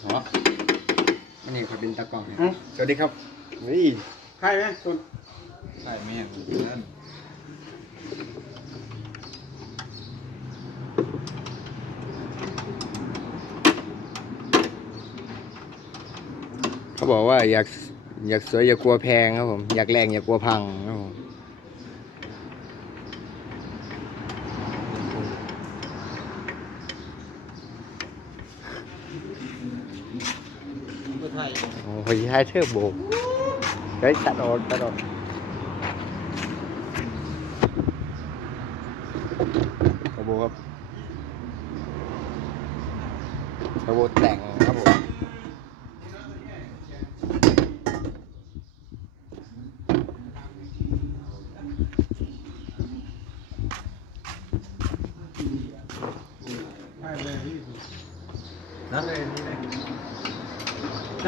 เถอะอันนี้เขาเป็นตะกล้องเนี่ยเอ้าสวัสดีครับนี่ใครไหมคุณใช่แม่งนั่นเขาบอกว่าอยากอยากสวยอย่ากลัวแพงครับผม อยากแรงอย่ากลัวพังครับผม ก็ไทยโอ้โหใช้เทอร์โบเฮ้ยตัดออกตัดออกเท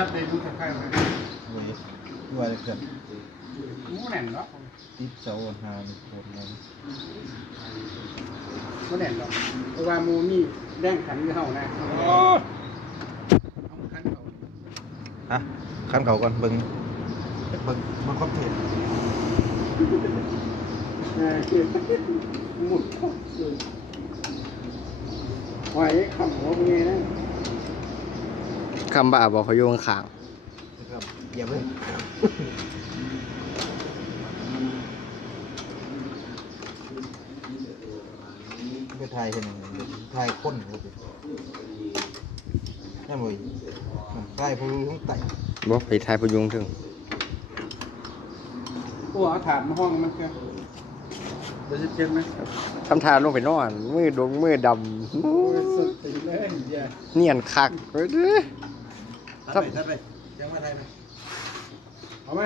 อร์โบครับเทอร์โบแต่งครับผมใครเลยพี่นั่นเลยนี่เลยจับเลยดูใครไหมเว้ยด้วยเกิดหมูแหน่นเนาะติดเสาหาโคตรเลยหมูแหน่นเนาะเพราะว่าหมูนี่แดงขันอยู่เฮานะเอาขันเขาอะขั้นเขาก่อนเบิ้งเบิ้งมันคอนเทนต์เออเก็บหมุดเข้าเลยไว้คำหัวเงี้ยนะ คำบ่าบอกเขาโยงขางนะครับอย่าเพิ่งไปไทยเป็นยังไงไทยข้นครับนั่นเลยไทยผู้รู้ไต่ๆบอกไปทายพยุงถึงโอ้เอาถาดมาห้องมันเชียวเดี๋ยวจะเจ็บไหมทำทาลงไปนอนมือดงมือดโอ้ยสุดตีเลยอย่าำเนียนคักเว้ยเด้อ ทัดไปทัดไปยังมาไทยไหมเอาไหม